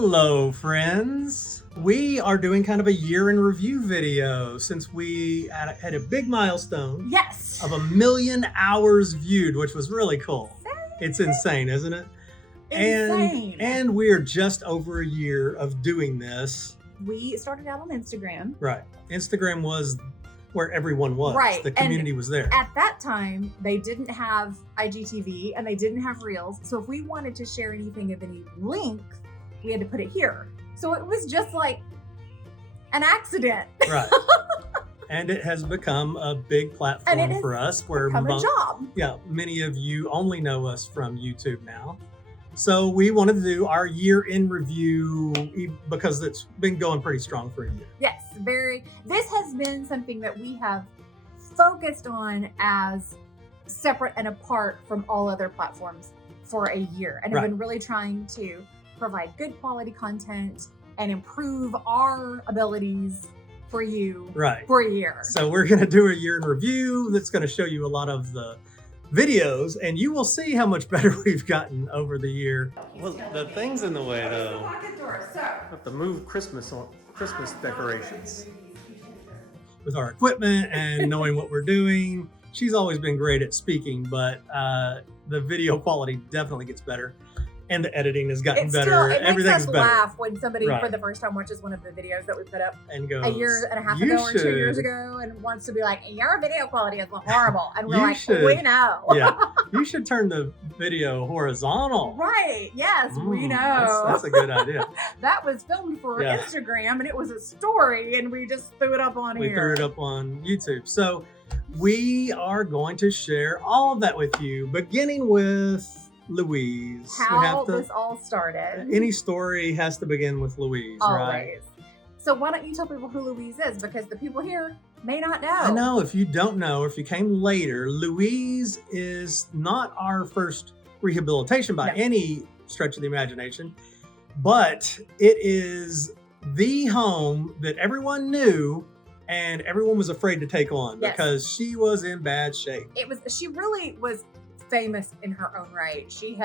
Hello, friends. We are doing kind of a year in review video since we had a big milestone. Yes. Of 1 million hours viewed, which was really cool. It's insane, isn't it? Insane. And we are just over a year of doing this. We started out on Instagram. Right. Instagram was where everyone was. Right. The community was there. At that time, they didn't have IGTV and they didn't have Reels. So if we wanted to share anything of any length, we had to put it here. So it was just like an accident. Right. And it has become a big platform for us. Where a job. Yeah, many of you only know us from YouTube now. So we wanted to do our year in review because it's been going pretty strong for a year. Yes, this has been something that we have focused on as separate and apart from all other platforms for a year, and have been really trying to provide good quality content and improve our abilities for you for a year. So we're going to do a year in review that's going to show you a lot of the videos, and you will see how much better we've gotten over the year. Well, the thing's in the way though. Have to move Christmas decorations. With our equipment and knowing what we're doing, she's always been great at speaking, but the video quality definitely gets better. And the editing has gotten better. Everything's makes us laugh when somebody for the first time watches one of the videos that we put up and goes, a year and a half ago or 2 years ago, and wants to be like, your video quality is horrible. And we're like, we know. Yeah, you should turn the video horizontal. Right, yes, we know. That's a good idea. That was filmed for Instagram, and it was a story, and we just threw it up on here. We threw it up on YouTube. So we are going to share all of that with you, beginning with Louise. How this all started. Any story has to begin with Louise, always. Right? So why don't you tell people who Louise is? Because the people here may not know. I know, if you don't know, or if you came later, Louise is not our first rehabilitation by any stretch of the imagination, but it is the home that everyone knew and everyone was afraid to take on because she was in bad shape. She really was famous in her own right. She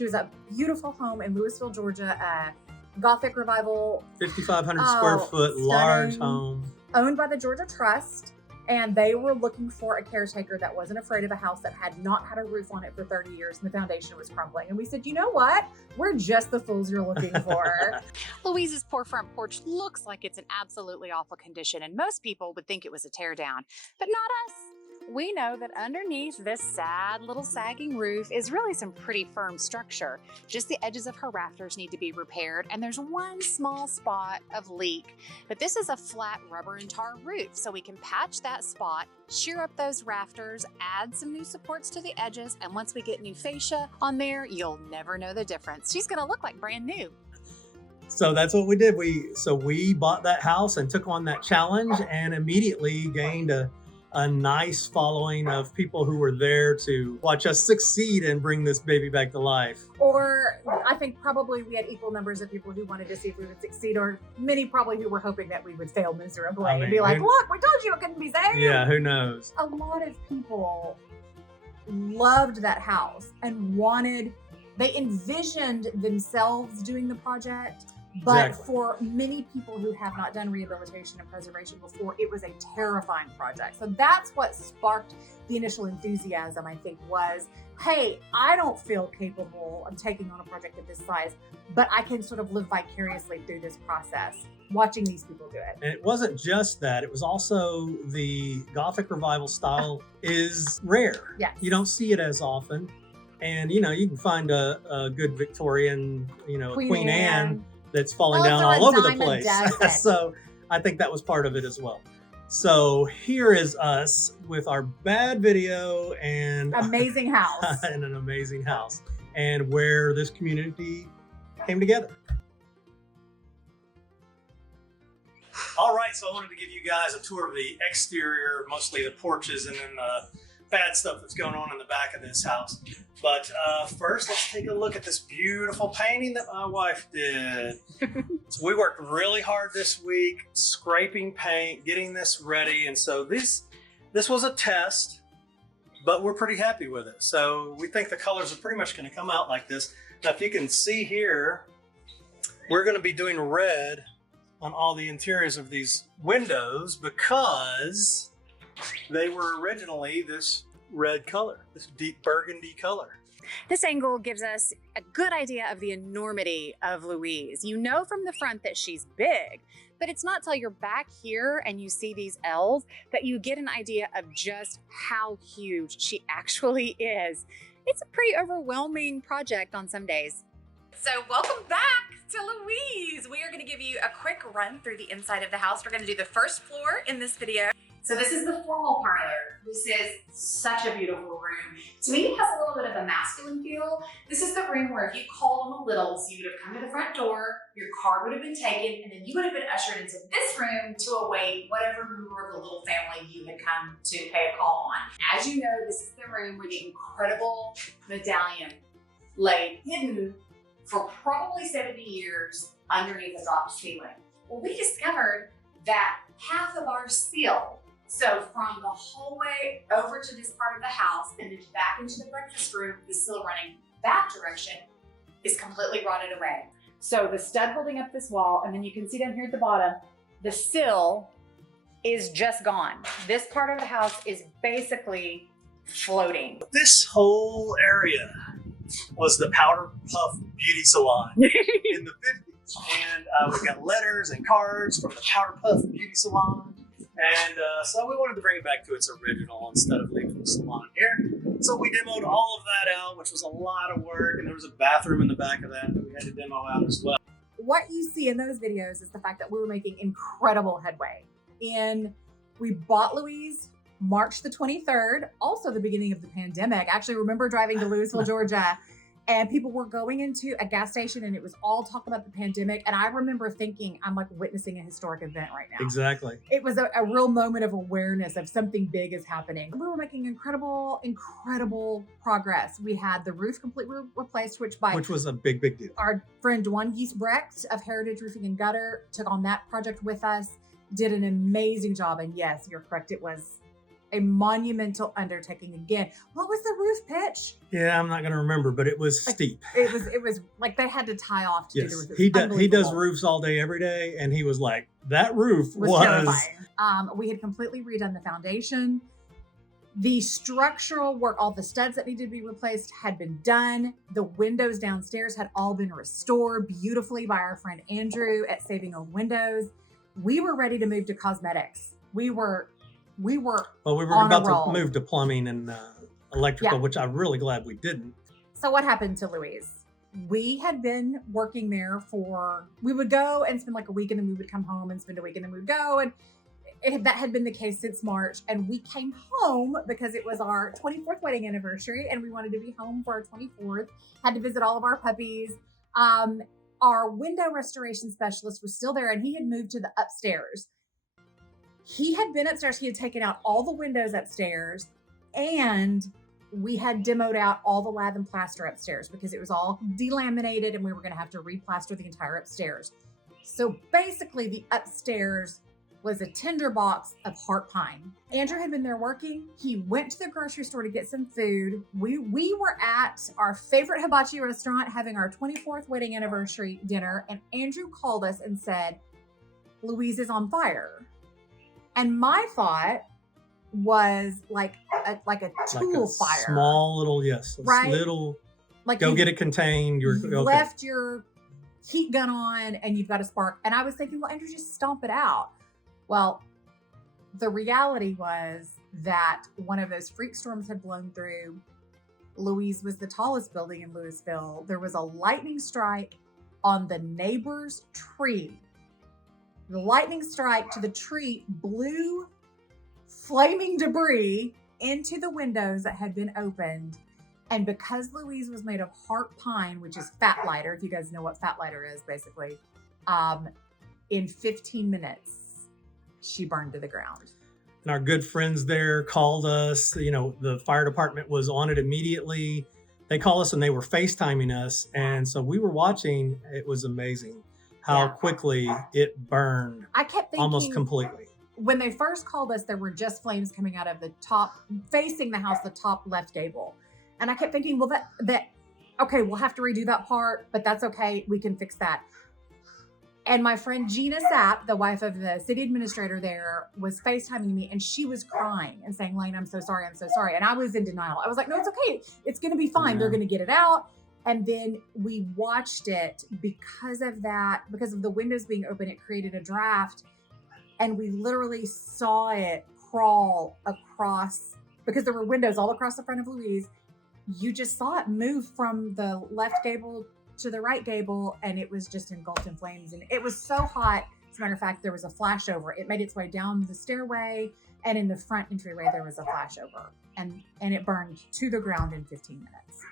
was a beautiful home in Louisville, Georgia, Gothic Revival, 5,500 square foot, large home, owned by the Georgia Trust, and they were looking for a caretaker that wasn't afraid of a house that had not had a roof on it for 30 years and the foundation was crumbling. And we said, you know what? We're just the fools you're looking for. Louise's poor front porch looks like it's in absolutely awful condition, and most people would think it was a tear down, but not us. We know that underneath this sad little sagging roof is really some pretty firm structure. Just the edges of her rafters need to be repaired, and there's one small spot of leak. But this is a flat rubber and tar roof, so we can patch that spot, shear up those rafters, add some new supports to the edges, and once we get new fascia on there, you'll never know the difference. She's gonna look like brand new. So that's what we did. We bought that house and took on that challenge and immediately gained a nice following of people who were there to watch us succeed and bring this baby back to life. Or I think probably we had equal numbers of people who wanted to see if we would succeed, or many probably who were hoping that we would fail miserably and be like, look, we told you it couldn't be saved. Yeah, who knows? A lot of people loved that house and they envisioned themselves doing the project. But for many people who have not done rehabilitation and preservation before, it was a terrifying project. So that's what sparked the initial enthusiasm, I think, was, hey, I don't feel capable of taking on a project of this size, but I can sort of live vicariously through this process, watching these people do it. And it wasn't just that, it was also the Gothic Revival style is rare. Yes. You don't see it as often. And, you can find a good Victorian, Queen Anne that's falling down all over the place. So I think that was part of it as well. So here is us with our bad video and amazing house. And an amazing house, and where this community came together. All right, so I wanted to give you guys a tour of the exterior, mostly the porches, and then the bad stuff that's going on in the back of this house. But first, let's take a look at this beautiful painting that my wife did. So we worked really hard this week, scraping paint, getting this ready. And so this was a test, but we're pretty happy with it. So we think the colors are pretty much going to come out like this. Now, if you can see here, we're going to be doing red on all the interiors of these windows because they were originally this red color, this deep burgundy color. This angle gives us a good idea of the enormity of Louise. You know from the front that she's big, but it's not till you're back here and you see these L's that you get an idea of just how huge she actually is. It's a pretty overwhelming project on some days. So welcome back to Louise. We are going to give you a quick run through the inside of the house. We're going to do the first floor in this video. So this is the formal parlor. This is such a beautiful room. To me, it has a little bit of a masculine feel. This is the room where if you called on the littles, you would have come to the front door, your card would have been taken, and then you would have been ushered into this room to await whatever member of the little family you had come to pay a call on. As you know, this is the room where the incredible medallion lay hidden for probably 70 years underneath a drop ceiling. Well, we discovered that half of our seal, so from the hallway over to this part of the house and then back into the breakfast room, the sill running that direction, is completely rotted away. So the stud holding up this wall, and then you can see down here at the bottom, the sill is just gone. This part of the house is basically floating. This whole area was the Powder Puff Beauty Salon in the 50s. And we got letters and cards from the Powder Puff Beauty Salon. And so we wanted to bring it back to its original instead of leaving the salon here. So we demoed all of that out, which was a lot of work. And there was a bathroom in the back of that we had to demo out as well. What you see in those videos is the fact that we were making incredible headway. And we bought Louise March the 23rd, also the beginning of the pandemic. I actually remember driving to Louisville, Georgia, and people were going into a gas station and it was all talk about the pandemic. And I remember thinking, I'm like witnessing a historic event right now. Exactly. It was a real moment of awareness of something big is happening. We were making incredible progress. We had the roof completely replaced, which was a big deal. Our friend Dwan Giesbrecht of Heritage Roofing and Gutter took on that project with us, did an amazing job. And yes, you're correct. It was a monumental undertaking again. What was the roof pitch? Yeah, I'm not going to remember, but it was steep. It was like they had to tie off to do the roof. He does roofs all day, every day. And he was like, that roof was terrifying. We had completely redone the foundation. The structural work, all the studs that needed to be replaced had been done. The windows downstairs had all been restored beautifully by our friend Andrew at Saving Old Windows. We were ready to move to cosmetics. We were about to move to plumbing and electrical, which I'm really glad we didn't. So what happened to Louise? We had been working there we would go and spend like a week and then we would come home and spend a week and then we would go. And that had been the case since March. And we came home because it was our 24th wedding anniversary and we wanted to be home for our 24th, had to visit all of our puppies. Our window restoration specialist was still there and he had moved to the upstairs. He had been upstairs. He had taken out all the windows upstairs and we had demoed out all the lath and plaster upstairs because it was all delaminated and we were going to have to replaster the entire upstairs. So basically the upstairs was a tinderbox of heart pine. Andrew had been there working. He went to the grocery store to get some food. We were at our favorite hibachi restaurant having our 24th wedding anniversary dinner and Andrew called us and said, Louise is on fire. And my thought was like a tool fire. Small little, right? Little, like go get it contained. You left your heat gun on and you've got a spark. And I was thinking, well, Andrew, just stomp it out. Well, the reality was that one of those freak storms had blown through. Louise was the tallest building in Louisville. There was a lightning strike on the neighbor's tree. The lightning strike to the tree blew flaming debris into the windows that had been opened. And because Louise was made of heart pine, which is fat lighter, if you guys know what fat lighter is, basically, in 15 minutes, she burned to the ground. And our good friends there called us. You know, the fire department was on it immediately. They called us and they were FaceTiming us. And so we were watching. It was amazing how quickly it burned. I kept thinking almost completely. When they first called us, there were just flames coming out of the top, facing the house, the top left gable. And I kept thinking, well, okay, we'll have to redo that part, but that's okay. We can fix that. And my friend Gina Sapp, the wife of the city administrator there, was FaceTiming me and she was crying and saying, Lane, I'm so sorry. I'm so sorry. And I was in denial. I was like, no, it's okay. It's going to be fine. They're going to get it out. And then we watched it because of that, because of the windows being open, it created a draft. And we literally saw it crawl across, because there were windows all across the front of Louise. You just saw it move from the left gable to the right gable, and it was just engulfed in flames. And it was so hot. As a matter of fact, there was a flashover. It made its way down the stairway, and in the front entryway, there was a flashover. And it burned to the ground in 15 minutes.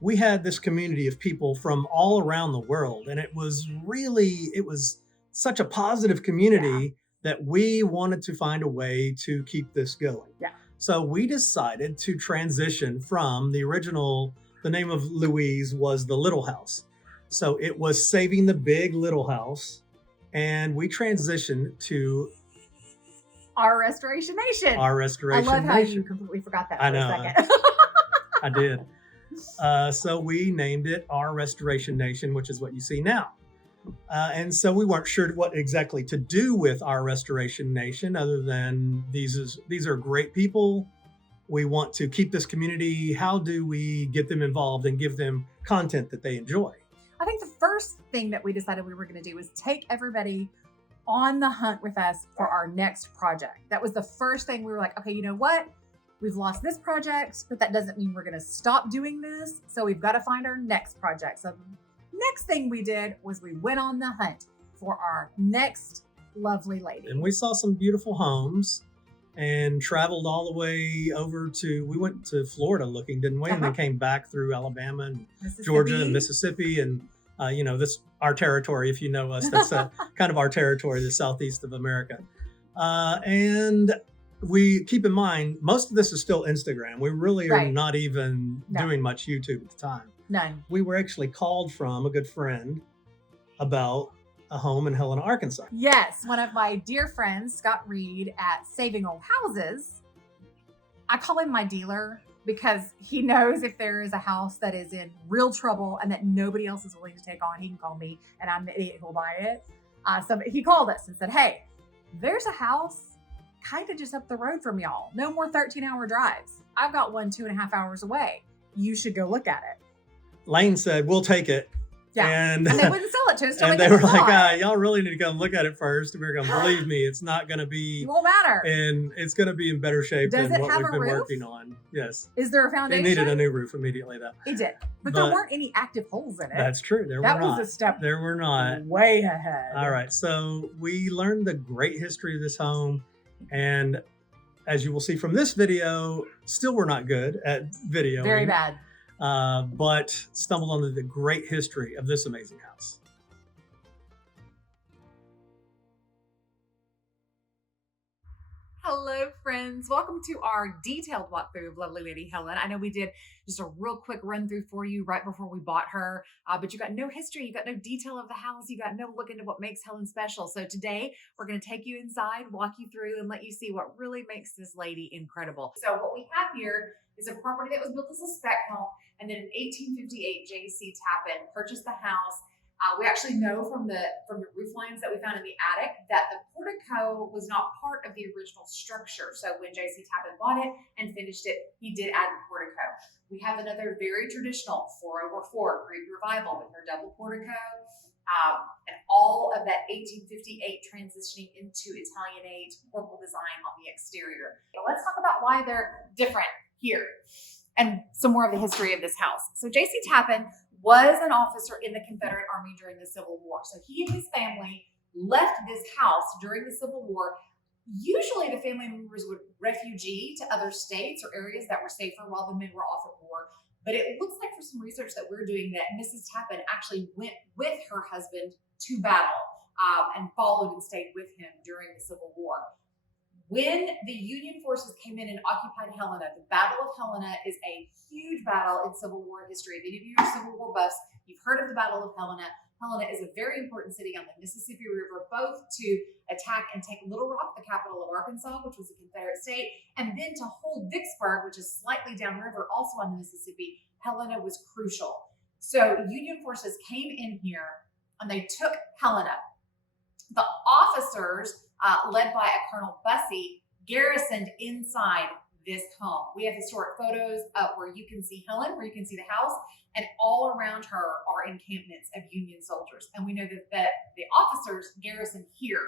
We had this community of people from all around the world, and it was such a positive community that we wanted to find a way to keep this going. Yeah. So we decided to transition from the original, the name of Louise was the Little House. So it was saving the big Little House, and we transitioned to Our Restoration Nation. Our Restoration Nation. I love how you completely forgot that for a second. I did. So we named it Our Restoration Nation, which is what you see now. And so we weren't sure what exactly to do with Our Restoration Nation, other than these are great people. We want to keep this community. How do we get them involved and give them content that they enjoy? I think the first thing that we decided we were going to do was take everybody on the hunt with us for our next project. That was the first thing. We were like, okay, you know what? We've lost this project, but that doesn't mean we're going to stop doing this. So we've got to find our next project. So next thing we did was we went on the hunt for our next lovely lady. And we saw some beautiful homes and traveled all the way over we went to Florida looking, didn't we? And then came back through Alabama and Georgia and Mississippi. And, this, our territory, if you know us, that's kind of our territory, the southeast of America. And we keep in mind, most of this is still Instagram. We really are not even doing much YouTube at the time. None. We were actually called from a good friend about a home in Helena, Arkansas. Yes, one of my dear friends, Scott Reed at Saving Old Houses. I call him my dealer because he knows if there is a house that is in real trouble and that nobody else is willing to take on, he can call me and I'm the idiot who'll buy it. So he called us and said, hey, there's a house kind of just up the road from y'all. No more 13-hour drives. I've got one 2.5 hours away. You should go look at it. Lane said, we'll take it. Yeah. And they wouldn't sell it to us. And they were like, y'all really need to come look at it first. We're going to believe me. It's not going to be. It won't matter. And it's going to be in better shape than what we've been working on. Yes. Is there a foundation? It needed a new roof immediately, though. It did. But there weren't any active holes in it. That's true. That was a step. There were not. Way ahead. All right. So we learned the great history of this home. And as you will see from this video, still we're not good at videoing. Very bad. But stumbled onto the great history of this amazing house. Hello, friends. Welcome to our detailed walkthrough of lovely lady Helen. I know we did just a real quick run through for you right before we bought her, but you got no history, you got no detail of the house, you got no look into what makes Helen special. So today we're going to take you inside, walk you through, and let you see what really makes this lady incredible. So what we have here is a property that was built as a spec home, and then in 1858, J.C. Tappan purchased the house. We actually know from the roof lines that we found in the attic that the portico was not part of the original structure. So when J.C. Tappan bought it and finished it, he did add the portico. We have another very traditional 4/4 Greek revival with her double portico, and all of that 1858 transitioning into Italianate purple design on the exterior. So let's talk about why they're different here and some more of the history of this house. So J.C. Tappan was an officer in the Confederate Army during the Civil War. So he and his family left this house during the Civil War. Usually the family members would refugee to other states or areas that were safer while the men were off at war. But it looks like for some research that we're doing that Mrs. Tappan actually went with her husband to battle and followed and stayed with him during the Civil War. When the Union forces came in and occupied Helena, the Battle of Helena is a huge battle in Civil War history. If any of you are Civil War buffs, you've heard of the Battle of Helena. Helena is a very important city on the Mississippi River, both to attack and take Little Rock, the capital of Arkansas, which was a Confederate state, and then to hold Vicksburg, which is slightly downriver, also on the Mississippi. Helena was crucial. So Union forces came in here and they took Helena. The officers, led by a Colonel Bussey, garrisoned inside this home. We have historic photos where you can see Helen, where you can see the house, and all around her are encampments of Union soldiers. And we know that the officers garrisoned here.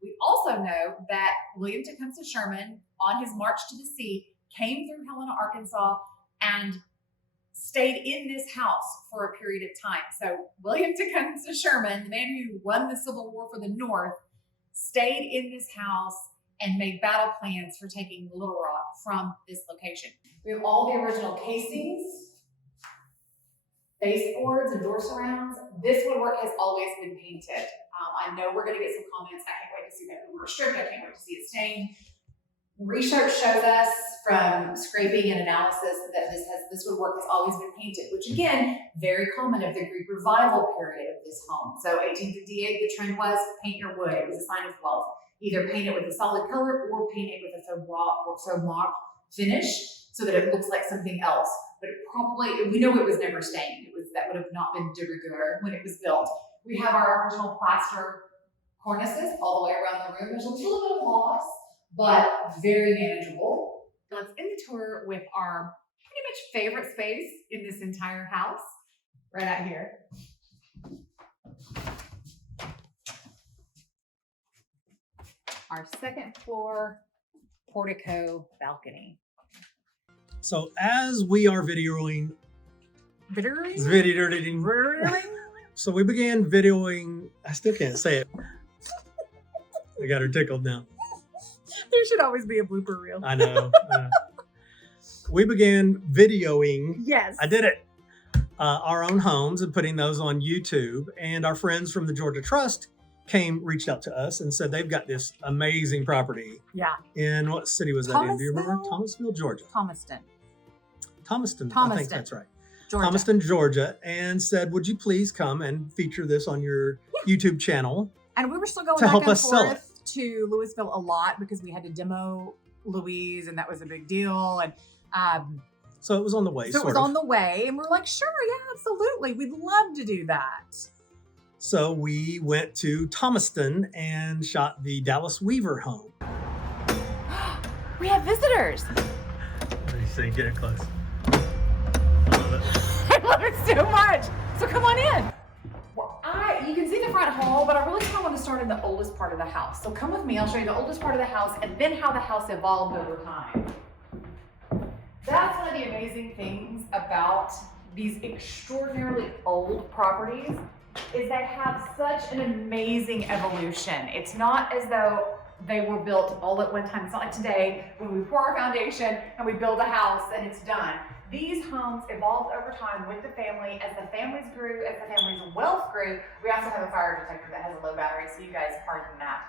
We also know that William Tecumseh Sherman, on his march to the sea, came through Helena, Arkansas, and stayed in this house for a period of time. So William Tecumseh Sherman, the man who won the Civil War for the North, stayed in this house and made battle plans for taking Little Rock from this location. We have all the original casings, baseboards, and door surrounds. This woodwork has always been painted. I know we're going to get some comments. I can't wait to see that woodwork stripped. I can't wait to see it stained. Research shows us from scraping and analysis that this woodwork has always been painted, which again, very common of the Greek revival period of this home. So 1858, the trend was paint your wood. It was a sign of wealth. Either paint it with a solid color or paint it with a faux mauve finish so that it looks like something else. But it probably, we know it was never stained. That would have not been de rigueur when it was built. We have our original plaster cornices all the way around the room. There's a little bit of loss, but very manageable. Let's end the tour with our pretty much favorite space in this entire house, right out here. Our second floor portico balcony. So as we are videoing, so we began videoing, I still can't say it. I got her tickled now. There should always be a blooper reel. I know. We began videoing. Yes. I did it. Our own homes and putting those on YouTube. And our friends from the Georgia Trust reached out to us and said they've got this amazing property. Yeah. In what city was that in? Do you remember? Thomasville, Georgia. Thomaston. I think that's right. Georgia. Thomaston, Georgia, and said, would you please come and feature this on your YouTube channel? And we were still going to back help and us sell forth to Louisville a lot because we had to demo Louise, and that was a big deal. And so it was on the way. So it was on the way, and we're like, sure, yeah, absolutely, we'd love to do that. So we went to Thomaston and shot the Dallas Weaver home. We have visitors. What do you think? Get it close. I love it. I love it so much. So come on in. You can see the front hall, but I really kind of want to start in the oldest part of the house. So come with me, I'll show you the oldest part of the house and then how the house evolved over time. That's one of the amazing things about these extraordinarily old properties is they have such an amazing evolution. It's not as though they were built all at one time. It's not like today when we pour our foundation and we build a house and it's done. These homes evolved over time with the family. As the families grew, as the family's wealth grew, we also have a fire detector that has a low battery, so you guys pardon that.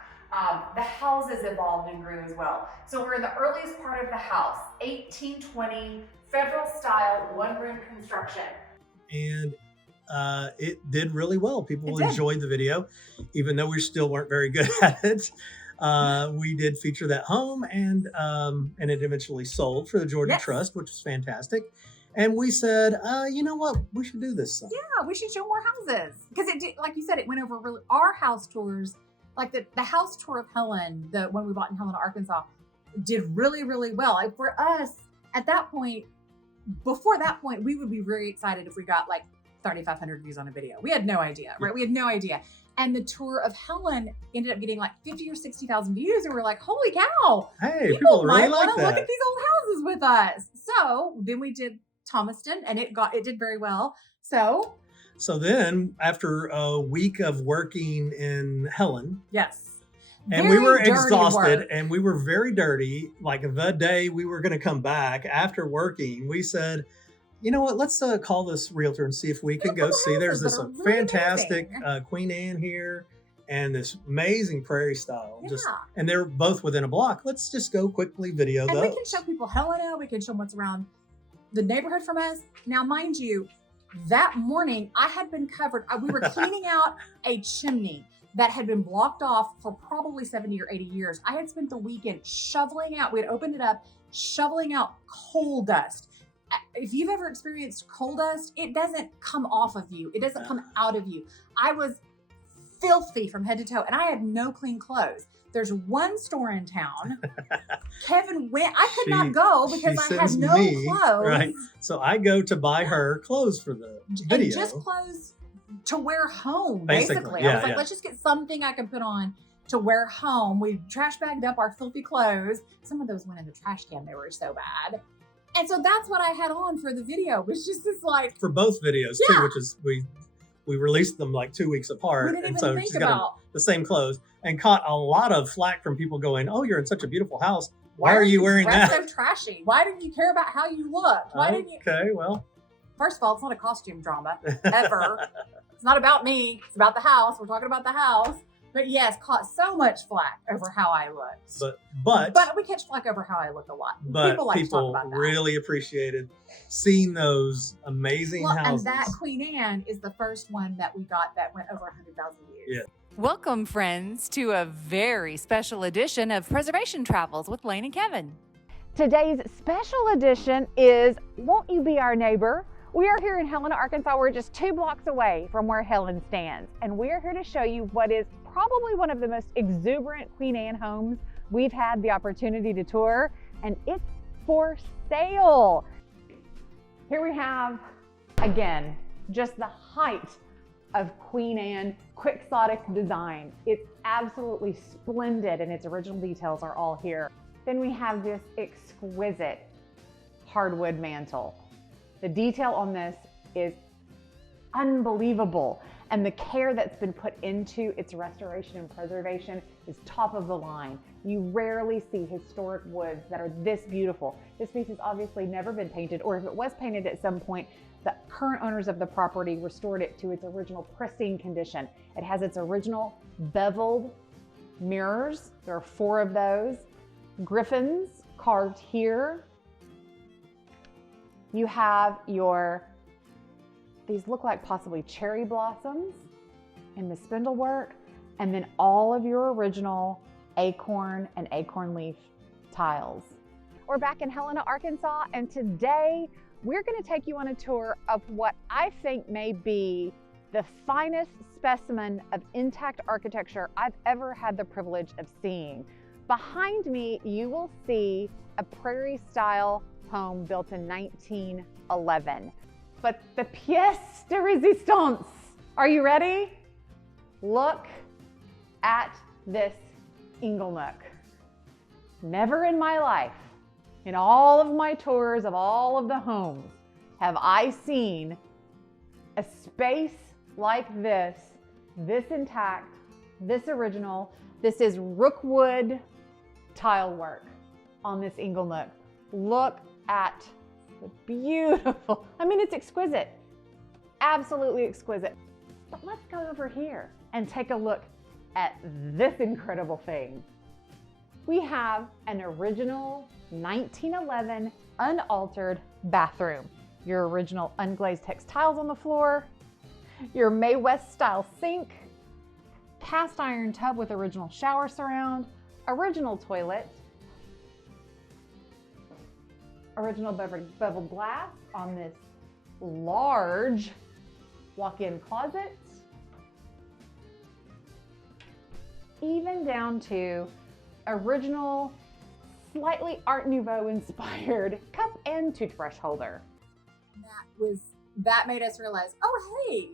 The houses evolved and grew as well. So we're in the earliest part of the house, 1820, federal style, one-room construction. And it did really well. People enjoyed the video, even though we still weren't very good at it. We did feature that home, and it eventually sold for the Georgia Trust, which was fantastic. And we said, you know what, we should do this. Yeah, we should show more houses because it did, like you said, it went over really. Our house tours, like the house tour of Helen, the one we bought in Helena, Arkansas, did really, really well. Like for us at that point, before that point, we would be very excited if we got like 3,500 views on a video. We had no idea, right? We had no idea. And the tour of Helen ended up getting like 50 or 60,000 views. And we're like, holy cow. Hey, people really might like want to that. look at these old houses with us. So then we did Thomaston, and it did very well. So then after a week of working in Helen. Yes. And we were exhausted and we were very dirty. Like the day we were going to come back after working, we said, you know what, let's call this realtor and see if we can go see. There's this fantastic Queen Anne here and this amazing prairie style. And they're both within a block. Let's just go quickly video those. And we can show people Helena. We can show them what's around the neighborhood from us. Now, mind you, that morning I had been covered. We were cleaning out a chimney that had been blocked off for probably 70 or 80 years. I had spent the weekend shoveling out. We had opened it up, shoveling out coal dust. If you've ever experienced coal dust, it doesn't come off of you. It doesn't come out of you. I was filthy from head to toe, and I had no clean clothes. There's one store in town. Kevin went. I could not go because I had no clothes. Right. So I go to buy her clothes for the video. And just clothes to wear home, basically. I was like, let's just get something I can put on to wear home. We trash bagged up our filthy clothes. Some of those went in the trash can. They were so bad. And so that's what I had on for the video. It was just this like... For both videos too, which is, we released them like 2 weeks apart. We didn't even think about the same clothes and caught a lot of flack from people going, oh, you're in such a beaueful house. Why are you wearing that? So trashy. Why didn't you care about how you look? Why didn't you? Okay, well. First of all, it's not a costume drama ever. It's not about me. It's about the house. We're talking about the house. But yes, caught so much flack over how I looked. But we catch flack over how I look a lot. But people like to talk about that. Really appreciated seeing those amazing houses. And that Queen Anne is the first one that we got that went over 100,000 views. Yeah. Welcome, friends, to a very special edition of Preservation Travels with Lane and Kevin. Today's special edition is Won't You Be Our Neighbor? We are here in Helena, Arkansas. We're just 2 blocks away from where Helen stands. And we are here to show you what is probably one of the most exuberant Queen Anne homes we've had the opportunity to tour. And it's for sale. Here we have, again, just the height of Queen Anne quixotic design. It's absolutely splendid and its original details are all here. Then we have this exquisite hardwood mantle. The detail on this is unbelievable, and the care that's been put into its restoration and preservation is top of the line. You rarely see historic woods that are this beautiful. This piece has obviously never been painted, or if it was painted at some point, the current owners of the property restored it to its original pristine condition. It has its original beveled mirrors. There are 4 of those. Griffins carved here. You have these look like possibly cherry blossoms in the spindle work, and then all of your original acorn and acorn leaf tiles. We're back in Helena, Arkansas, and today we're going to take you on a tour of what I think may be the finest specimen of intact architecture I've ever had the privilege of seeing. Behind me, you will see a prairie-style home built in 1911. But the pièce de résistance, are you ready? Look at this inglenook. Never in my life, in all of my tours of all of the homes, have I seen a space like this intact, this original. This is rookwood tile work on this inglenook. Look at the beautiful, I mean, it's exquisite, absolutely exquisite. But let's go over here and take a look at this incredible thing. We have an original 1911 unaltered bathroom. Your original unglazed hex tiles on the floor, your Mae West style sink, cast iron tub with original shower surround, original toilet, original beveled glass on this large walk-in closet, even down to original, slightly Art Nouveau inspired cup and toothbrush holder. That made us realize, oh hey,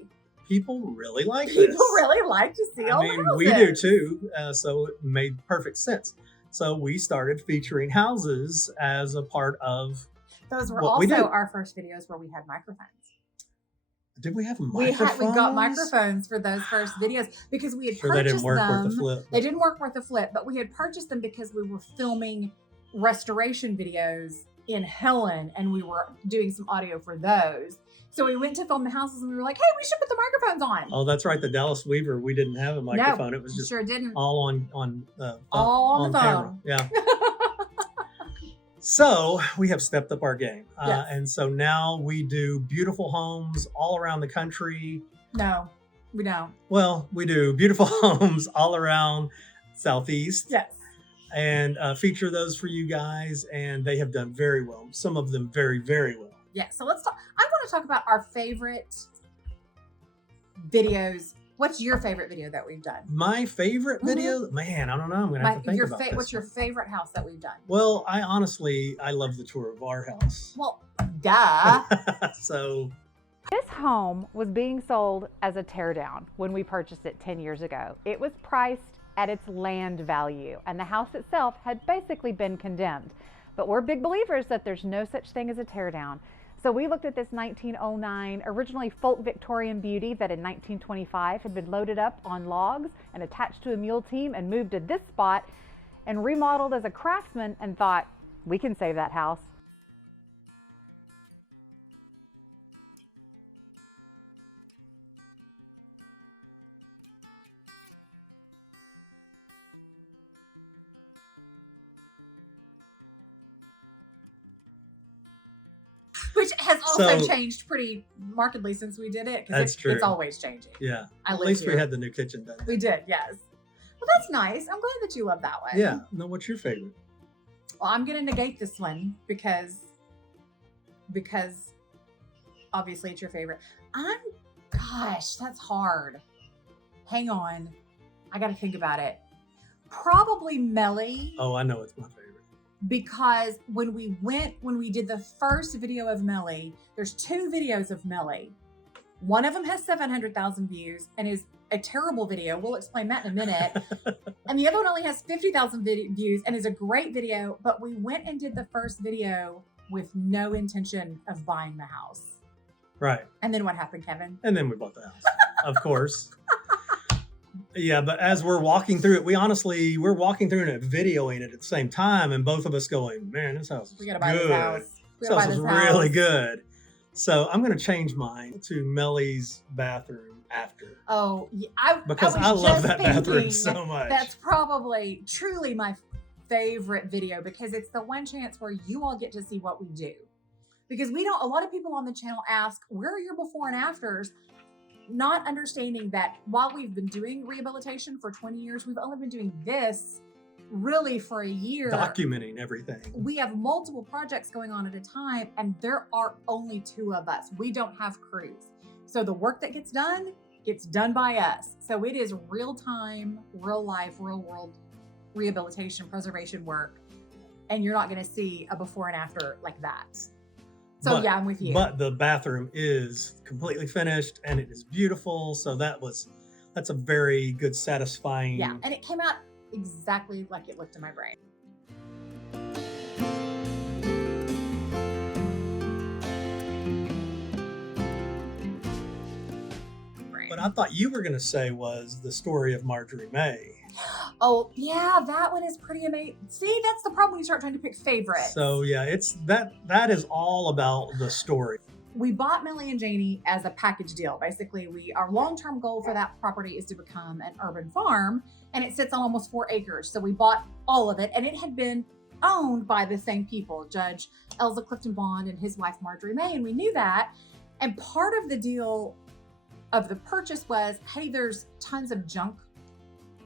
people really like this. People really like to see old houses. We do too, so it made perfect sense. So we started featuring houses as a part of those were what we also did. our first videos where we had microphones. Did we have microphones? We got microphones for those first videos because we had purchased they didn't work them. worth the flip. They didn't work worth the flip, but we had purchased them because we were filming restoration videos in Helen and we were doing some audio for those. So we went to film the houses and we were like, hey, we should put the microphones on. Oh, that's right. The Dallas Weaver, we didn't have a microphone. No, it was just sure didn't. all on the phone. Yeah. So we have stepped up our game. Yes. And so now we do beautiful homes all around the country. No, we don't. Well, we do beautiful homes all around Southeast. Yes. And feature those for you guys. And they have done very well. Some of them very, very well. Yeah, so let's talk. I want to talk about our favorite videos What's your favorite video that we've done? My favorite video? Man, I don't know. I'm going to have to think about this. What's your favorite house that we've done? Well, I love the tour of our house. Well, duh. So This home was being sold as a teardown when we purchased it 10 years ago. It was priced at its land value, and the house itself had basically been condemned. But we're big believers that there's no such thing as a teardown. So we looked at this 1909, originally folk Victorian beauty that in 1925 had been loaded up on logs and attached to a mule team and moved to this spot and remodeled as a craftsman, and thought, we can save that house. Which has also So- changed pretty markedly since we did it. That's true. It's always changing. yeah, I at live least we here. had the new kitchen done. We did, yes. Well, that's nice. I'm glad that you love that one. Yeah. No, what's your favorite? Well, I'm going to negate this one because obviously it's your favorite. Gosh, that's hard. Hang on. I got to think about it. Probably Melly. Oh, I know it's my favorite. Because when we did the first video of Melly, there's 2 videos of Melly. One of them has 700,000 views and is a terrible video. We'll explain that in a minute. And the other one only has 50,000 views and is a great video. But we went and did the first video with no intention of buying the house. Right. And then what happened, Kevin? And then we bought the house, of course. Yeah, but as we're walking through it, we're walking through it and videoing it at the same time, and both of us going, man, this house is We got to buy good. this house. We This gotta house buy is this house. really good. So I'm going to change mine to Melly's bathroom after. Oh, yeah, Because was I love just that bathroom thinking so much. That's probably truly my favorite video because it's the one chance where you all get to see what we do. Because a lot of people on the channel ask, where are your before and afters? Not understanding that while we've been doing rehabilitation for 20 years, we've only been doing this really for a year. Documenting everything. We have multiple projects going on at a time, and there are only 2 of us. We don't have crews. So the work that gets done by us. So it is real time, real life, real world rehabilitation, preservation work. And you're not going to see a before and after like that. So yeah, I'm with you. But the bathroom is completely finished and it is beautiful. So that's a very good, satisfying. Yeah, and it came out exactly like it looked in my brain. But I thought you were going to say was the story of Marjorie May. Oh, yeah, that one is pretty amazing. See, that's the problem when you start trying to pick favorites. So yeah, it's that is all about the story. We bought Millie and Janie as a package deal. Basically, our long-term goal for that property is to become an urban farm, and it sits on almost 4 acres. So we bought all of it, and it had been owned by the same people, Judge Elza Clifton Bond and his wife Marjorie May, and we knew that. And part of the deal of the purchase was, hey, there's tons of junk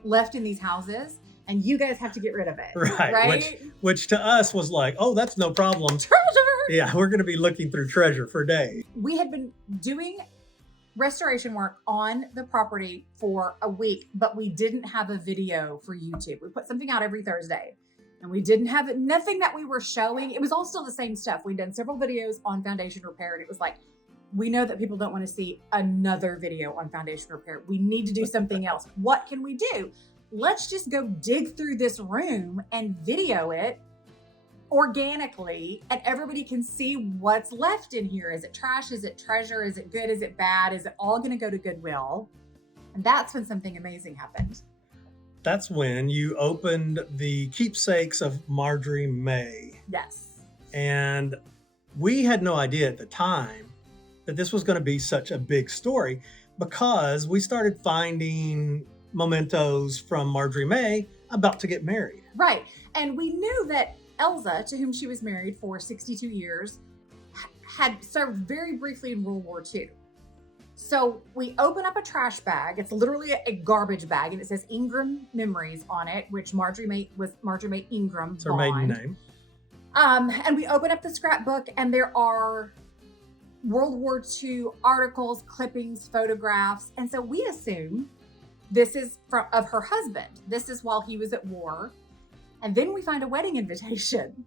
left in these houses, and you guys have to get rid of it. Right. Which to us was like, oh, that's no problem. Treasure! Yeah, we're going to be looking through treasure for days. We had been doing restoration work on the property for a week, but we didn't have a video for YouTube. We put something out every Thursday, and we didn't have nothing that we were showing. It was all still the same stuff. We'd done several videos on foundation repair, and it was like, we know that people don't want to see another video on foundation repair. We need to do something else. What can we do? Let's just go dig through this room and video it organically, and everybody can see what's left in here. Is it trash? Is it treasure? Is it good? Is it bad? Is it all going to go to Goodwill? And that's when something amazing happened. That's when you opened the keepsakes of Marjorie May. Yes. And we had no idea at the time that this was going to be such a big story, because we started finding mementos from Marjorie May about to get married. Right. And we knew that Elza, to whom she was married for 62 years, had served very briefly in World War II. So we open up a trash bag. It's literally a garbage bag, and it says Ingram Memories on it, which Marjorie May Ingram. It's her maiden name. And we open up the scrapbook, and there are World War II articles, clippings, photographs. And so we assume this is of her husband. This is while he was at war. And then we find a wedding invitation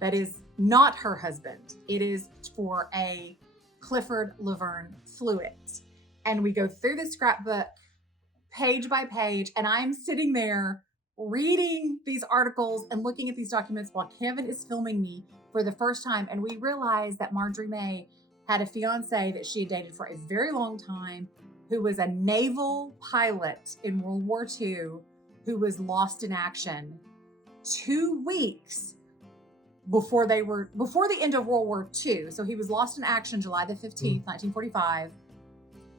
that is not her husband. It is for a Clifford Laverne Fluitt. And we go through the scrapbook page by page, and I'm sitting there reading these articles and looking at these documents while Kevin is filming me for the first time. And we realize that Marjorie May had a fiance that she had dated for a very long time, who was a naval pilot in World War II, who was lost in action 2 weeks before the end of World War II. So he was lost in action July the 15th, 1945.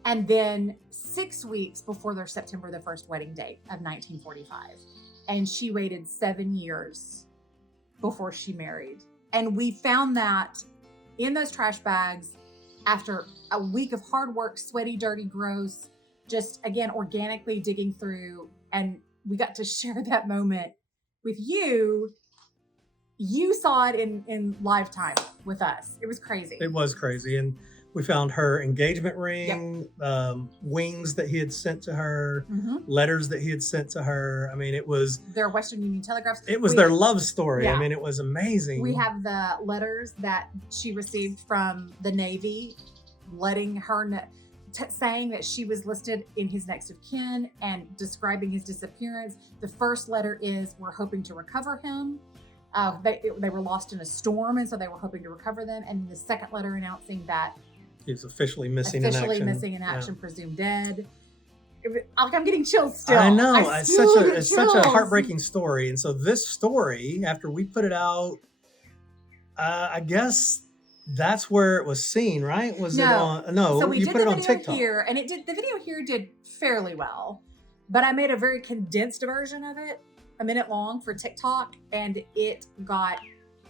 And then 6 weeks before their September the 1st wedding date of 1945. And she waited 7 years before she married. And we found that in those trash bags after a week of hard work, sweaty, dirty, gross, just again, organically digging through. And we got to share that moment with you. You saw it in lifetime with us. It was crazy. It was crazy. And we found her engagement ring, wings that he had sent to her, letters that he had sent to her. I mean, it was their Western Union telegraphs. It was their love story. Yeah. I mean, it was amazing. We have the letters that she received from the Navy, letting her know, saying that she was listed in his next of kin and describing his disappearance. The first letter is, "We're hoping to recover him." They were lost in a storm, and so they were hoping to recover them. And the second letter announcing that he was officially missing in action, presumed dead. I'm getting chills still. I know. It's such a heartbreaking story. And so this story, after we put it out, I guess that's where it was seen, right? Was it on? No, so we you did put the it on video TikTok. here, and the video here did fairly well, but I made a very condensed version of it, a minute long for TikTok, and it got,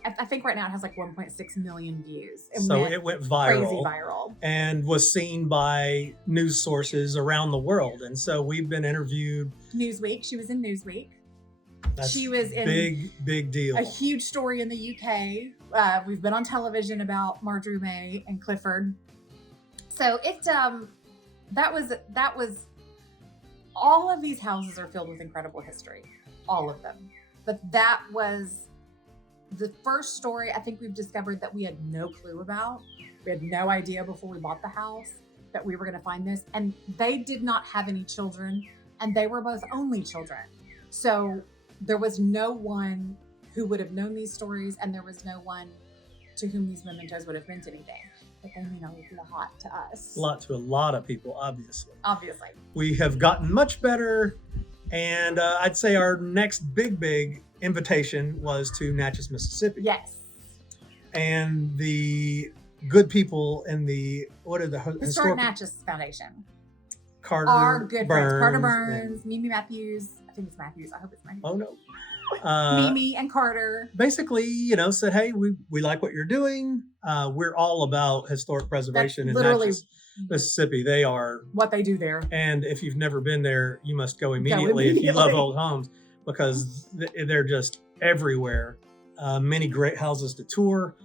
I think right now it has like 1.6 million views. It went viral. Crazy viral. And was seen by news sources around the world. And so we've been interviewed. Newsweek. She was in Newsweek. She was in big deal. A huge story in the UK. We've been on television about Marjorie May and Clifford. So it that was all of these houses are filled with incredible history. All of them. But that was the first story I think we've discovered that we had no clue about. We had no idea before we bought the house that we were going to find this. And they did not have any children, and they were both only children. So there was no one who would have known these stories, and there was no one to whom these mementos would have meant anything. But they mean a lot to us. A lot to a lot of people, obviously. Obviously. We have gotten much better. And I'd say our next big invitation was to Natchez, Mississippi. Yes. And the good people in the Historic Natchez Foundation. Carter Our good Burns, friends. Carter Burns, Mimi Matthews. I think it's Matthews. I hope it's Matthews. Oh, no. Mimi and Carter. Basically, said, hey, we like what you're doing. We're all about historic preservation in Natchez, Mississippi. They are what they do there. And if you've never been there, you must go immediately. If you love old homes, because they're just everywhere. Many great houses to tour.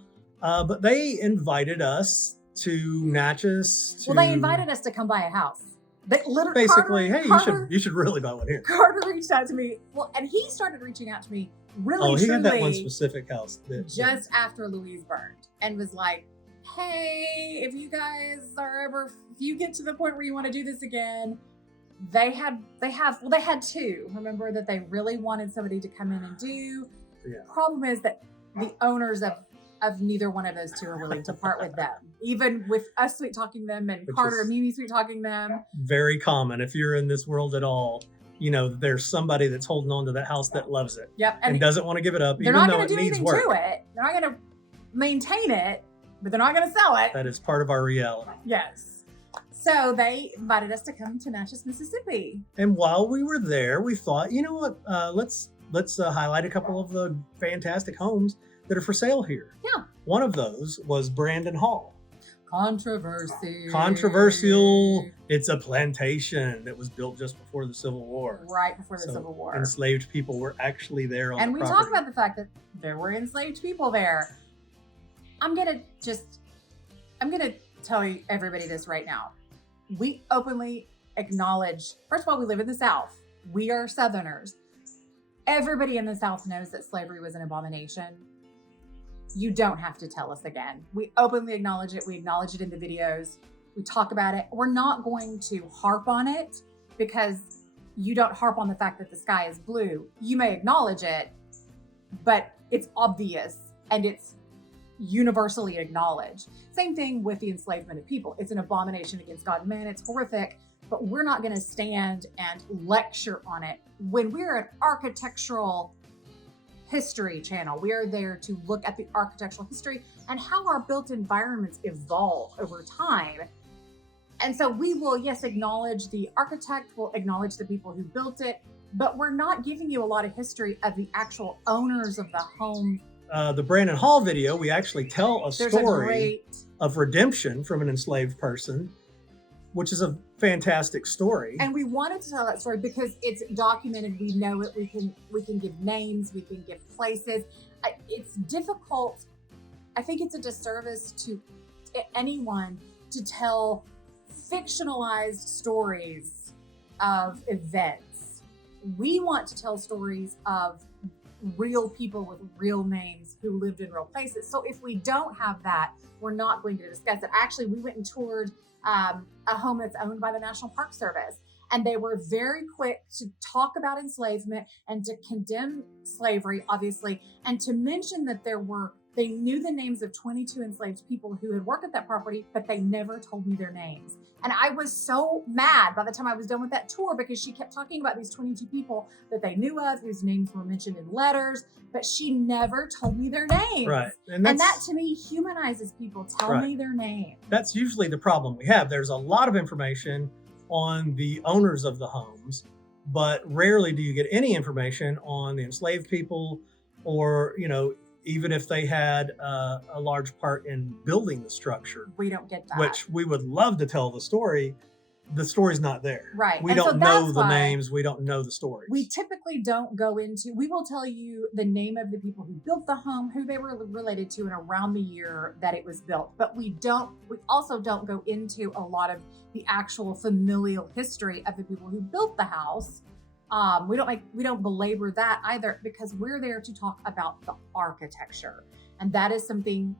But they invited us to Natchez. Well, they invited us to come buy a house. They literally, basically, you should really buy one here. Carter reached out to me. Well, and he started reaching out to me really he had that one specific house. Just after Louise burned, and was like, hey, if you get to the point where you want to do this again, they had two. Remember that they really wanted somebody to come in and do. Yeah. Problem is that the owners of neither one of those two are willing to part with them. Even with us sweet talking them and Carter and Mimi sweet talking them. Very common. If you're in this world at all, there's somebody that's holding on to that house that loves it. Yep. And doesn't want to give it up, even though it needs work. They're not going to do anything to it. They're not going to maintain it, but they're not going to sell it. That is part of our reality. Yes. So they invited us to come to Natchez, Mississippi. And while we were there, we thought, you know what, let's highlight a couple of the fantastic homes that are for sale here. Yeah. One of those was Brandon Hall. Controversial. It's a plantation that was built just before the Civil War. Right before the Civil War. Enslaved people were actually there on the property. And we talk about the fact that there were enslaved people there. I'm going to just I'm going to tell you, everybody this right now. We openly acknowledge, first of all, we live in the South. We are Southerners. Everybody in the South knows that slavery was an abomination. You don't have to tell us again. We openly acknowledge it. We acknowledge it in the videos. We talk about it. We're not going to harp on it because you don't harp on the fact that the sky is blue. You may acknowledge it, but it's obvious and it's universally acknowledged. Same thing with the enslavement of people. It's an abomination against God and man. It's horrific, but we're not going to stand and lecture on it. When we're an architectural history channel, we are there to look at the architectural history and how our built environments evolve over time. And so we will, yes, acknowledge the architect, we'll acknowledge the people who built it, but we're not giving you a lot of history of the actual owners of the home. The Brandon Hall video, we actually tell a story of redemption from an enslaved person, which is a fantastic story. And we wanted to tell that story because it's documented. We know it. We can give names. We can give places. It's difficult. I think it's a disservice to anyone to tell fictionalized stories of events. We want to tell stories of real people with real names who lived in real places. So if we don't have that, we're not going to discuss it. Actually, we went and toured a home that's owned by the National Park Service, and they were very quick to talk about enslavement and to condemn slavery, obviously, and to mention that they knew the names of 22 enslaved people who had worked at that property, but they never told me their names. And I was so mad by the time I was done with that tour because she kept talking about these 22 people that they knew of, whose names were mentioned in letters, but she never told me their names. Right. And that to me humanizes people. Tell me their name. That's usually the problem we have. There's a lot of information on the owners of the homes, but rarely do you get any information on the enslaved people or, even if they had a large part in building the structure. We don't get that. Which we would love to tell the story's not there. Right. We don't know the names. We don't know the stories. We typically don't go into, we will tell you the name of the people who built the home, who they were related to, and around the year that it was built. But we also don't go into a lot of the actual familial history of the people who built the house. We don't belabor that either because we're there to talk about the architecture. And that is something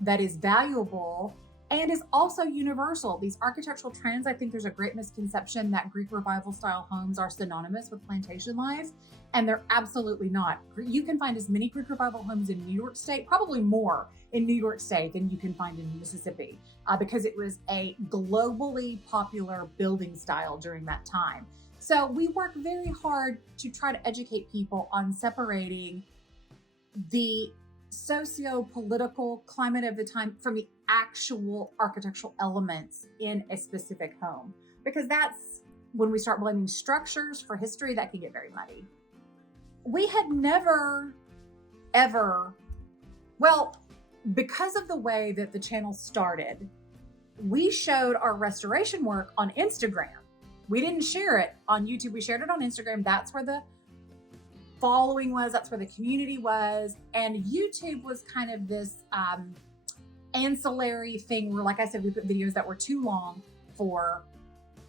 that is valuable and is also universal. These architectural trends, I think there's a great misconception that Greek Revival style homes are synonymous with plantation life, and they're absolutely not. You can find as many Greek Revival homes in New York State, probably more in New York State than you can find in Mississippi, because it was a globally popular building style during that time. So we work very hard to try to educate people on separating the socio-political climate of the time from the actual architectural elements in a specific home. Because that's when we start blaming structures for history, that can get very muddy. We had never, ever, because of the way that the channel started, we showed our restoration work on Instagram. We didn't share it on YouTube. We shared it on Instagram. That's where the following was. That's where the community was. And YouTube was kind of this ancillary thing where, like I said, we put videos that were too long for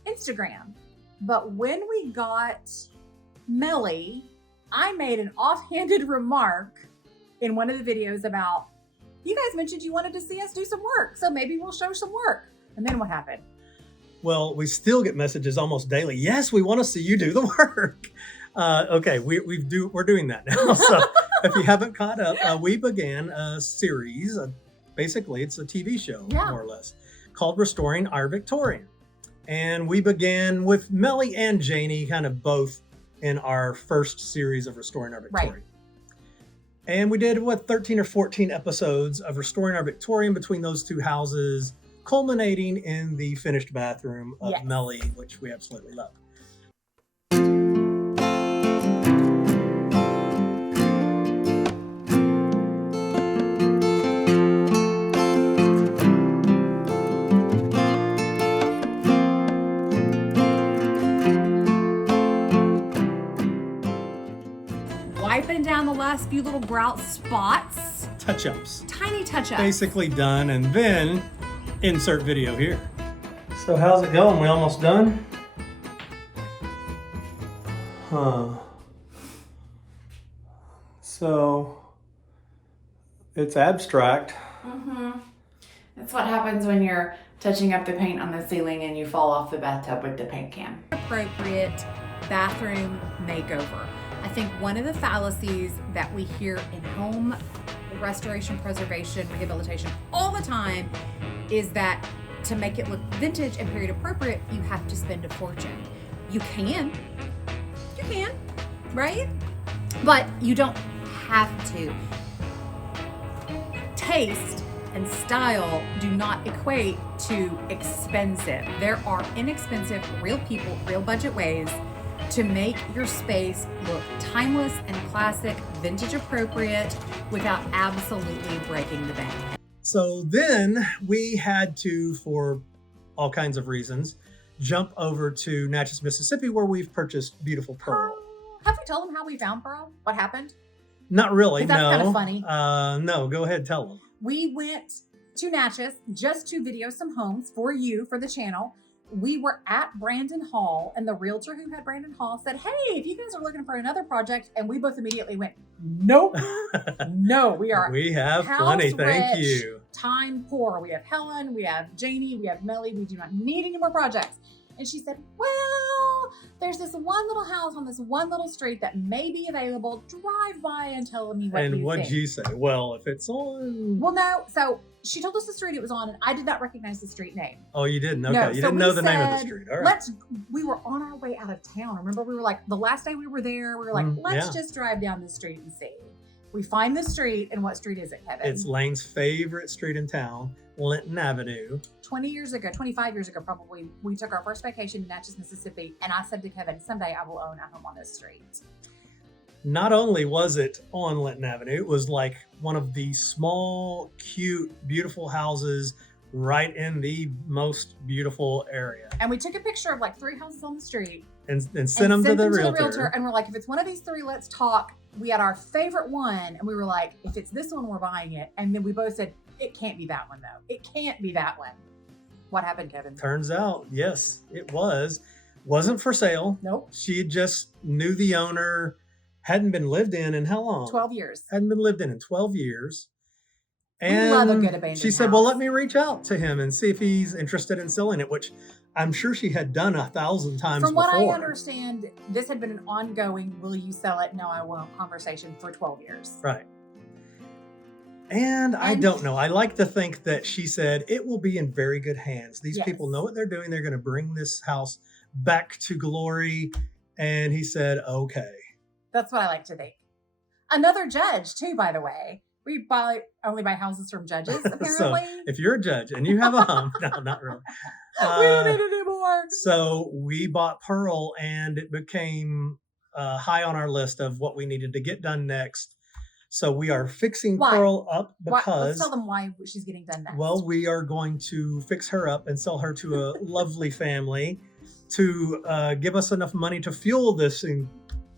Instagram. But when we got Melly, I made an offhanded remark in one of the videos about, you guys mentioned you wanted to see us do some work, so maybe we'll show some work. And then what happened? Well, we still get messages almost daily. Yes, we want to see you do the work. Okay, we're doing that now. So if you haven't caught up, we began a series. Basically, it's a TV show, more or less, called Restoring Our Victorian. And we began with Melly and Janie, kind of both in our first series of Restoring Our Victorian. Right. And we did, 13 or 14 episodes of Restoring Our Victorian between those two houses, culminating in the finished bathroom of Melly, which we absolutely love. Wiping down the last few little grout spots. Touch-ups. Tiny touch-ups. Basically done, and then Insert video here. So how's it going? We almost done? So it's abstract. That's what happens when you're touching up the paint on the ceiling and you fall off the bathtub with the paint can. Appropriate bathroom makeover. I think one of the fallacies that we hear in home restoration, preservation, rehabilitation all the time is that to make it look vintage and period appropriate, you have to spend a fortune. You can, right? But you don't have to. Taste and style do not equate to expensive. There are inexpensive, real people, real budget ways to make your space look timeless and classic, vintage appropriate, without absolutely breaking the bank. So then we had to, for all kinds of reasons, jump over to Natchez, Mississippi, where we've purchased beautiful Pearl. Have we told them how we found Pearl? What happened? Not really, Is that no. kind of funny? No, go ahead, tell them. We went to Natchez just to video some homes for you, for the channel. We were at Brandon Hall, and the realtor who had Brandon Hall said, hey, if you guys are looking for another project, and we both immediately went, nope, no, we are We have plenty, thank rich, you. time poor. We have Helen, we have Janie, we have Melly, we do not need any more projects. And she said, well, there's this one little house on this one little street that may be available. Drive by and tell me what you think. And what'd you say? Well, if it's on... Well, no, so she told us the street it was on, and I did not recognize the street name. Oh, you didn't? Okay, No, you so didn't we know the name of the said, street. All right. We were on our way out of town. Remember, we were like, the last day we were there, we were like, let's just drive down the street and see. We find the street, and what street is it, Kevin? It's Lane's favorite street in town, Linton Avenue. 25 years ago, probably, we took our first vacation to Natchez, Mississippi, and I said to Kevin, someday I will own a home on this street. Not only was it on Linton Avenue, it was like one of the small, cute, beautiful houses right in the most beautiful area. And we took a picture of like 3 houses on the street And sent them to the realtor. And we're like, if it's one of these 3, let's talk. We had our favorite one, and we were like, if it's this one, we're buying it. And then we both said, it can't be that one, though. It can't be that one. What happened, Kevin? Turns out, yes, it was. Wasn't for sale. Nope. She had just knew the owner, hadn't been lived in how long? 12 years. Hadn't been lived in 12 years. We And love a good abandoned she said, house. well, let me reach out to him and see if he's interested in selling it, which I'm sure she had done 1,000 times From before. what I understand, this had been an ongoing, will you sell it? No, I won't conversation for 12 years. Right. And I don't know. I like to think that she said it will be in very good hands. These people know what they're doing. They're going to bring this house back to glory. And he said, okay. That's what I like to think. Another judge, too, by the way. We only buy houses from judges, apparently. So if you're a judge and you have a home, no, not really. We don't need it anymore. So we bought Pearl, and it became high on our list of what we needed to get done next. So we are fixing Pearl up because... Let's tell them why she's getting done next. Well, we are going to fix her up and sell her to a lovely family to give us enough money to fuel this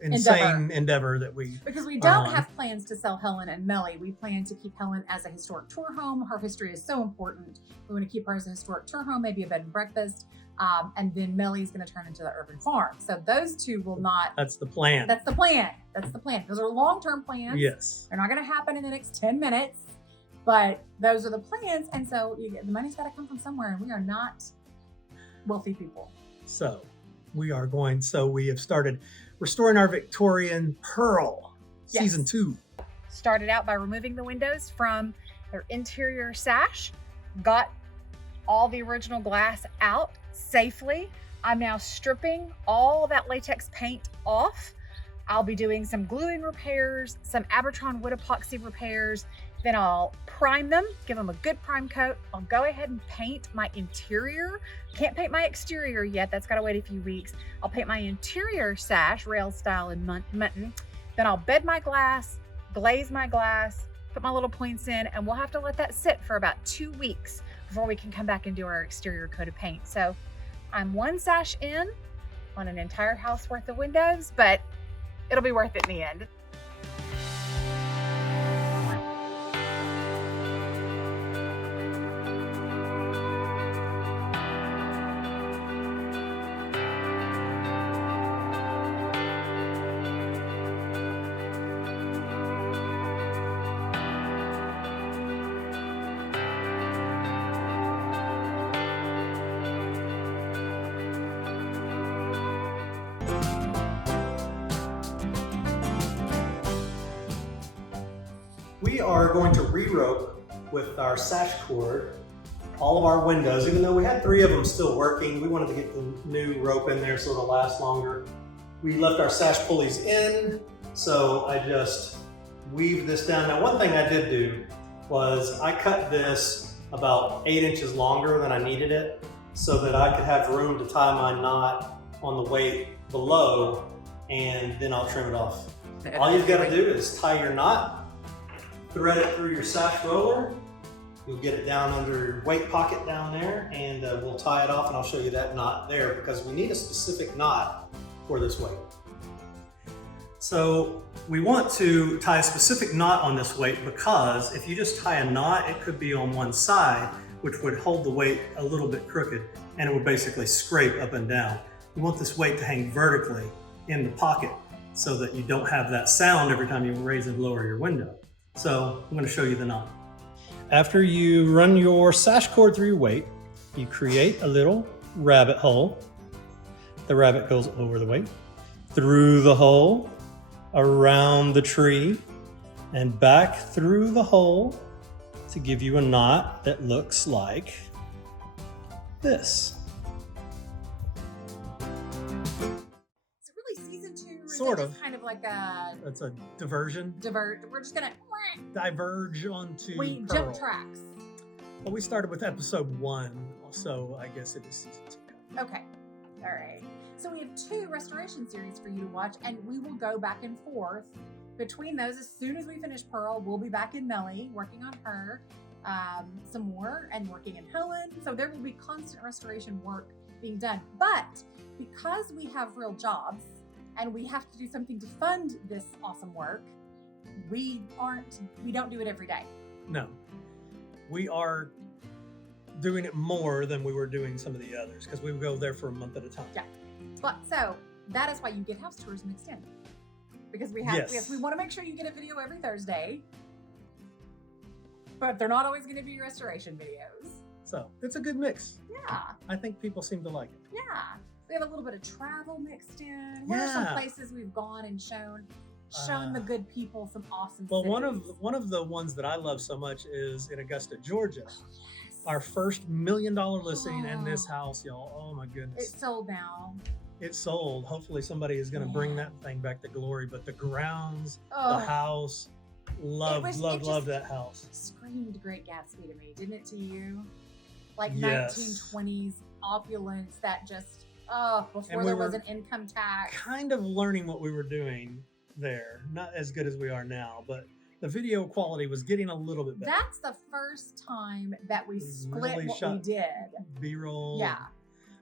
insane endeavor that we... Because we don't have plans to sell Helen and Melly. We plan to keep Helen as a historic tour home. Her history is so important. We want to keep her as a historic tour home, maybe a bed and breakfast. And then Melly's going to turn into the urban farm. So those two will not... That's the plan. That's the plan. That's the plan. Those are long-term plans. Yes. They're not going to happen in the next 10 minutes. But those are the plans. And so the money's got to come from somewhere. And we are not wealthy people. So we have started restoring our Victorian Pearl, season 2. Started out by removing the windows from their interior sash. Got all the original glass out safely. I'm now stripping all that latex paint off. I'll be doing some gluing repairs, some Abertron wood epoxy repairs. Then I'll prime them, give them a good prime coat. I'll go ahead and paint my interior. Can't paint my exterior yet. That's got to wait a few weeks. I'll paint my interior sash, rail style and mutton. Then I'll bed my glass, glaze my glass, put my little points in, and we'll have to let that sit for about 2 weeks before we can come back and do our exterior coat of paint. So I'm 1 sash in on an entire house worth of windows, but it'll be worth it in the end. We are going to re-rope with our sash cord all of our windows. Even though we had 3 of them still working, we wanted to get the new rope in there so it'll last longer. We left our sash pulleys in, so I just weaved this down. Now, one thing I did do was I cut this about 8 inches longer than I needed it so that I could have room to tie my knot on the weight below, and then I'll trim it off. All you've got to do is tie your knot, thread it through your sash roller. You'll get it down under your weight pocket down there, and we'll tie it off, and I'll show you that knot there because we need a specific knot for this weight. So we want to tie a specific knot on this weight because if you just tie a knot, it could be on one side, which would hold the weight a little bit crooked, and it would basically scrape up and down. We want this weight to hang vertically in the pocket so that you don't have that sound every time you raise and lower your window. So I'm going to show you the knot. After you run your sash cord through your weight, you create a little rabbit hole. The rabbit goes over the weight, through the hole, around the tree, and back through the hole to give you a knot that looks like this. Is it really season 2? Or Sort is it of. just kind of like a That's a diversion. We're just gonna Diverge onto we Pearl. jump tracks. Well, we started with episode 1, so I guess it is season 2. Okay. All right. So we have 2 restoration series for you to watch, and we will go back and forth between those. As soon as we finish Pearl, we'll be back in Melly working on her some more and working in Helen. So there will be constant restoration work being done. But because we have real jobs and we have to do something to fund this awesome work, we don't do it every day. No, we are doing it more than we were doing some of the others because we would go there for a month at a time. Yeah. But so that is why you get house tours mixed in, because we want to make sure you get a video every Thursday, but they're not always going to be restoration videos. So it's a good mix. Yeah. I think people seem to like it. Yeah. We have a little bit of travel mixed in. What are some Yeah. places we've gone and shown the good people some awesome Well, cities? one of the ones that I love so much is in Augusta, Georgia. Oh, yes. Our first $1 million listing in this house, y'all. Oh my goodness. It's sold now. It's sold. Hopefully somebody is going to bring that thing back to glory. But the grounds, Oh, the house, love that house. screamed Great Gatsby to me, didn't it to you? Like Yes. 1920s opulence that just, before And we there were was an income tax. Kind of learning what we were doing there. Not as good as we are now, but the video quality was getting a little bit better. That's the first time that we split really what we shot did. B-roll. Yeah.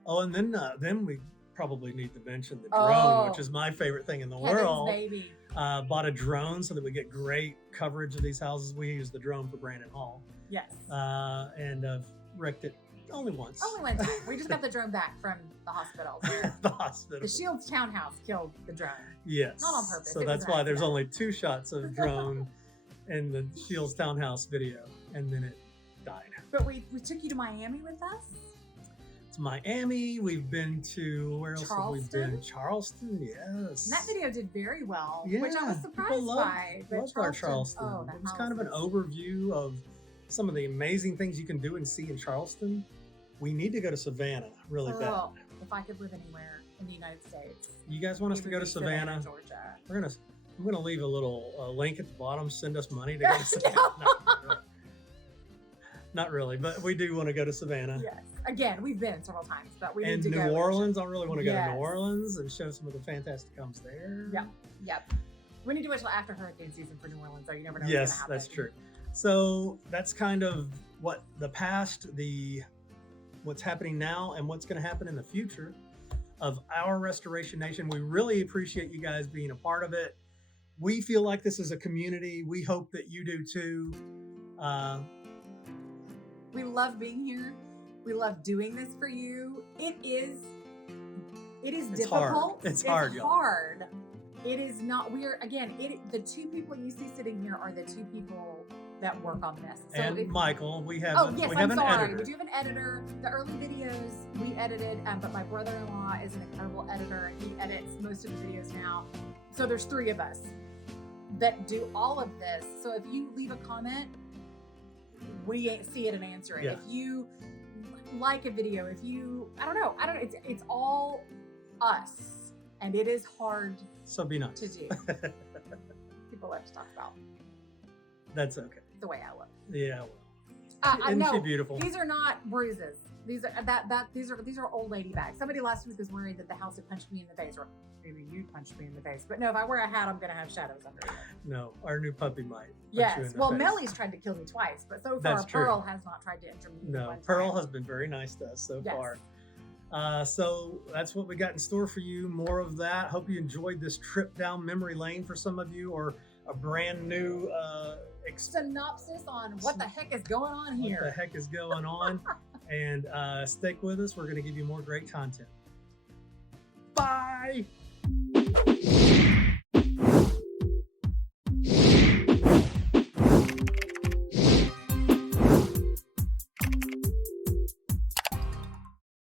Oh, and then we probably need to mention the Oh. drone, which is my favorite thing in the Kevin's world. baby. Bought a drone so that we get great coverage of these houses. We use the drone for Brandon Hall, Yes. and wrecked it only once. Only one time. We just got the drone back from the hospital. The hospital. The Shields townhouse killed the drone. Yes. Not on purpose. So It was that's an why there's accident. only 2 shots of drone in the Shields townhouse video, and then it died. But we took you to Miami with us. It's Miami. We've been to, where else have we been? Charleston, yes. And that video did very well, Yeah, which I was people surprised by. But loved our Charleston. Oh, It was kind of an overview of some of the amazing things you can do and see in Charleston. We need to go to Savannah really bad. Oh, if I could live anywhere in the United States. You guys want us it to would go to be Savannah? Georgia. I'm gonna leave a little link at the bottom. Send us money to go to Savannah. No, not really, but we do want to go to Savannah. Yes. Again, we've been several times, but we And need to New go. Orleans, I really want to go to Yes. New Orleans and show some of the fantastic homes there. Yep. We need to wait till after hurricane season for New Orleans, so you never know Yes, what's going to that's happen. true. So that's kind of what the past, what's happening now, and what's going to happen in the future of our Restoration Nation. We really appreciate you guys being a part of it. We feel like this is a community. We hope that you do too. We love being here. We love doing this for you. It is It's difficult. hard. It's hard, y'all. hard. It is not. The 2 people you see sitting here are the 2 people that work on this. So And Michael, we have Oh yes, we have I'm an sorry. editor. We do have an editor. The early videos we edited, but my brother-in-law is an incredible editor, and he edits most of the videos now. So there's 3 of us. that do all of this. So if you leave a comment, we see it and answer it. Yeah. If you like a video, if you, I don't know, it's all us, and it is hard So be nice. to do. People like to talk about That's okay. the way I look. Yeah. Well. I Isn't she know beautiful? these are not bruises. These are old lady bags. Somebody last week was worried that the house had punched me in the face, or maybe you punched me in the face. But no, if I wear a hat, I'm gonna have shadows under it. No, our new puppy might. punch you Yes. in the Well, face. Mellie's tried to kill me twice, but so far That's true. Pearl has not tried to injure me. No, one Pearl time. has been very nice to us so Yes. far. So that's what we got in store for you. More of that. Hope you enjoyed this trip down memory lane for some of you, or a brand new Synopsis on what the heck is going on what the here. heck is going on. And stick with us. We're going to give you more great content. Bye.